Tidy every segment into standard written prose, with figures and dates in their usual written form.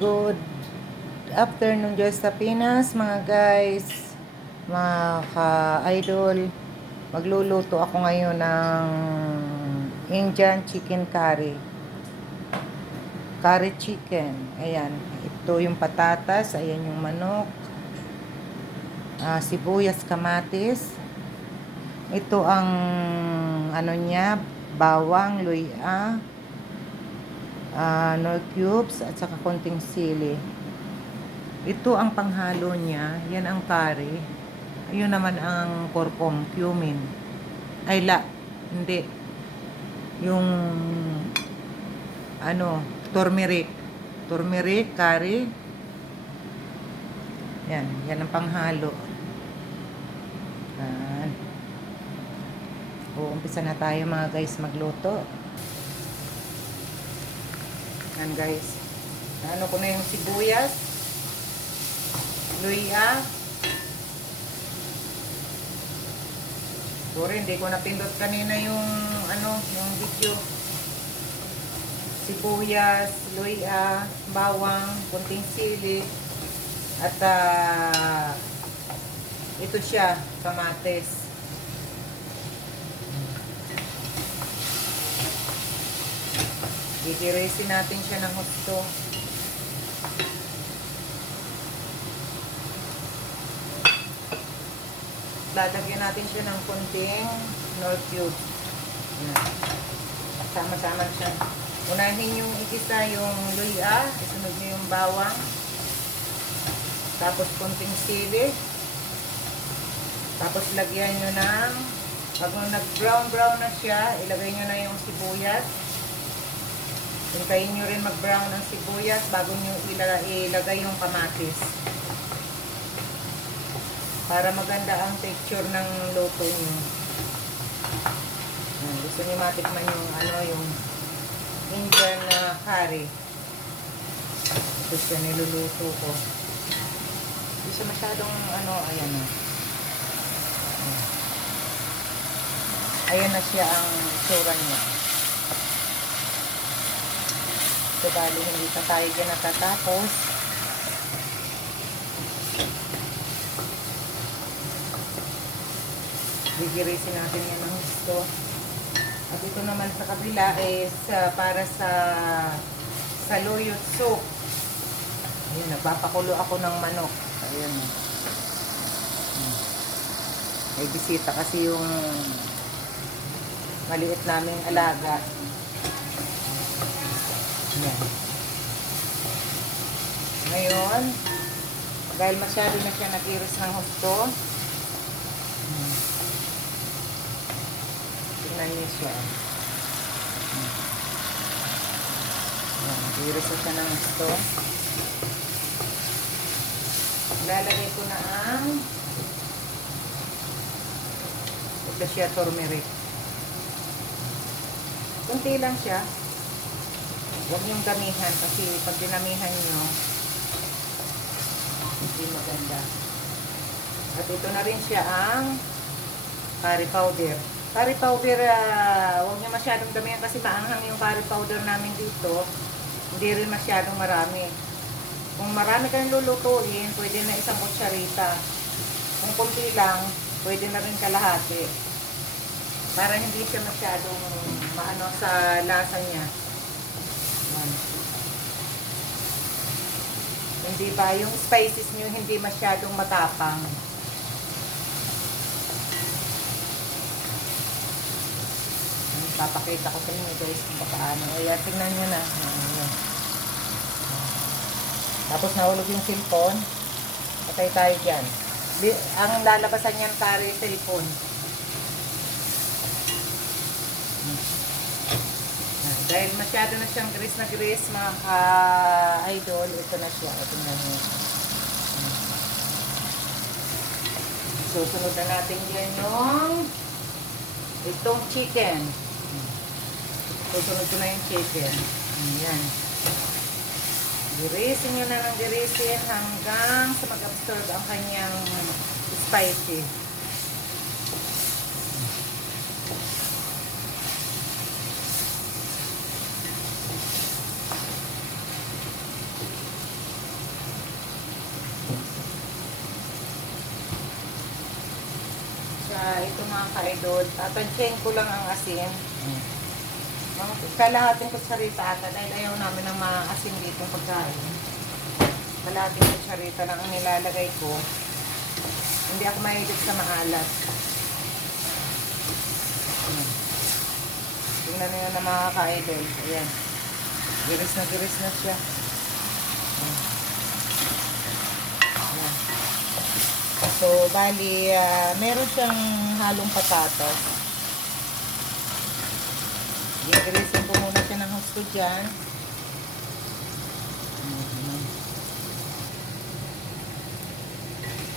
Good afternoon dyan sa Pinas, mga guys, mga ka-idol. Magluluto ako ngayon ng Indian chicken curry. Curry chicken. Ayan. Ito yung patatas. Ayan yung manok. Sibuyas, kamatis. Ito ang ano niya, bawang, luya, nor cubes, at saka konting sili. Ito ang panghalo niya. Yan ang curry. Ayun naman ang korkom, cumin. Ay, hindi. Yung, turmeric. Turmeric, curry. Yan. Yan ang panghalo. Yan. Umpisa na tayo mga guys magluto. Yan guys. Ano ko na yung sibuyas. Luya. Sorry, hindi ko napindot kanina yung yung video. Sibuyas, luya, bawang, kunting sili, at ito siya, kamatis. Gigirisin natin siya ng husto. Lalagyan natin siya ng kunting nor cube. Sama-sama siya. Unahin yung igisa yung luya, isunod nyo yung bawang, tapos kunting sili, tapos lagyan nyo ng, pag nag-brown na siya, ilagay nyo na yung sibuyas. Hintayin nyo rin mag-brown ng sibuyas bago nyo ilagay yung kamatis. Para maganda ang texture ng luto nyo. Gusto nyo matikman yung yung Indian curry. Ito siya niluluto ko. Hindi siya masyadong ayan na. Ayan na siya ang tsura niya. So, bali hindi pa tayo dyan natatapos. Gigirisin natin yan ng gusto. At ito naman sa kabila is para sa saluyot soup. Ayun, nagpapakulo ako ng manok. Ayun. May bisita kasi yung maliit naming alaga. Ayan. Ngayon, dahil masyado na siya nag-iris ng husto, tingnan niyo siya. Nag-iris na siya ng husto. Lalagay ko na ang ito siya, turmeric. Kunti lang siya. Huwag niyong damihan kasi pag dinamihan niyo, hindi maganda. At ito na rin siya ang curry powder. Curry powder, huwag niyo masyadong damihan kasi maanghang yung curry powder namin dito. Hindi rin masyadong marami. Kung marami kayong lulutuin, pwede na isang kutsarita. Kung kunti lang, pwede na rin kalahati. Para hindi siya masyadong maano sa lasa niya. Hindi ba yung spices nyo hindi masyadong matapang. Papakita ko sa inyo guys kung paano. Ayan, tingnan nyo na. Ayan. Tapos nahulog yung cellphone. Patay tayo dyan. Ang lalabasan niyan curry cellphone. Dahil masyado na siyang grease na grease, mga ka-idol, ito na siya. Tingnan nyo. Susunod na natin dyan yung itong chicken. Susunod ko na yung chicken. Ayan. Girisin nyo na ng girisin hanggang sa mag-absorb ang kanyang spicy. Ito mga ka-idol, tatansyahin ko lang ang asin. Kalahating kutsarita ata dahil ayaw namin ng maasim dito pagkain. Kalahating kutsarita lang ang nilalagay ko. Hindi ako mahilig sa maalat. Tingnan nyo na mga ka-idol. Ayan. Giris na siya. Ayan. So, bali, meron siyang halong patatas. Gigirisin ko muna siya ng husto dyan.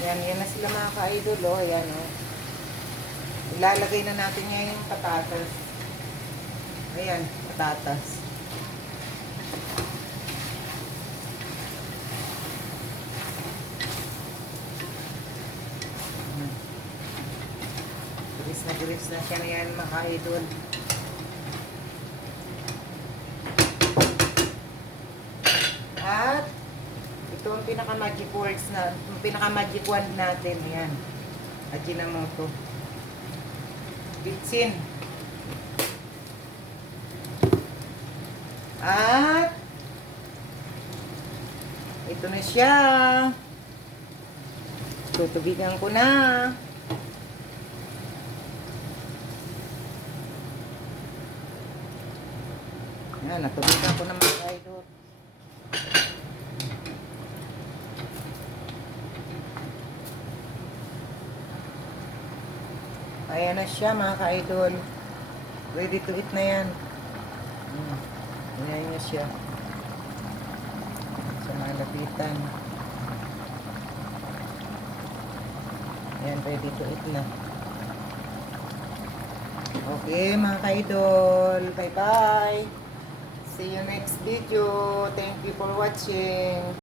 Yan na sila mga ka-idol, oh. Ayan, oh. Ilalagay na natin niya yung patatas. Ayan, patatas. Giris na siya na yan mga ka-idol. At ito ang pinaka-magic words na, ang pinaka-magic wand natin. Ayan. Ajinomoto. Bitsin. At ito na siya. Tutubigan ko na. Ayan, natubigan ko na mga ka-idol. Ayan na siya mga ka-idol. Ready to eat na yan. Ayan na siya. Sa mga lapitan. Ayan, ready to eat na. Okay mga ka-idol. Bye bye. See you next video. Thank you for watching.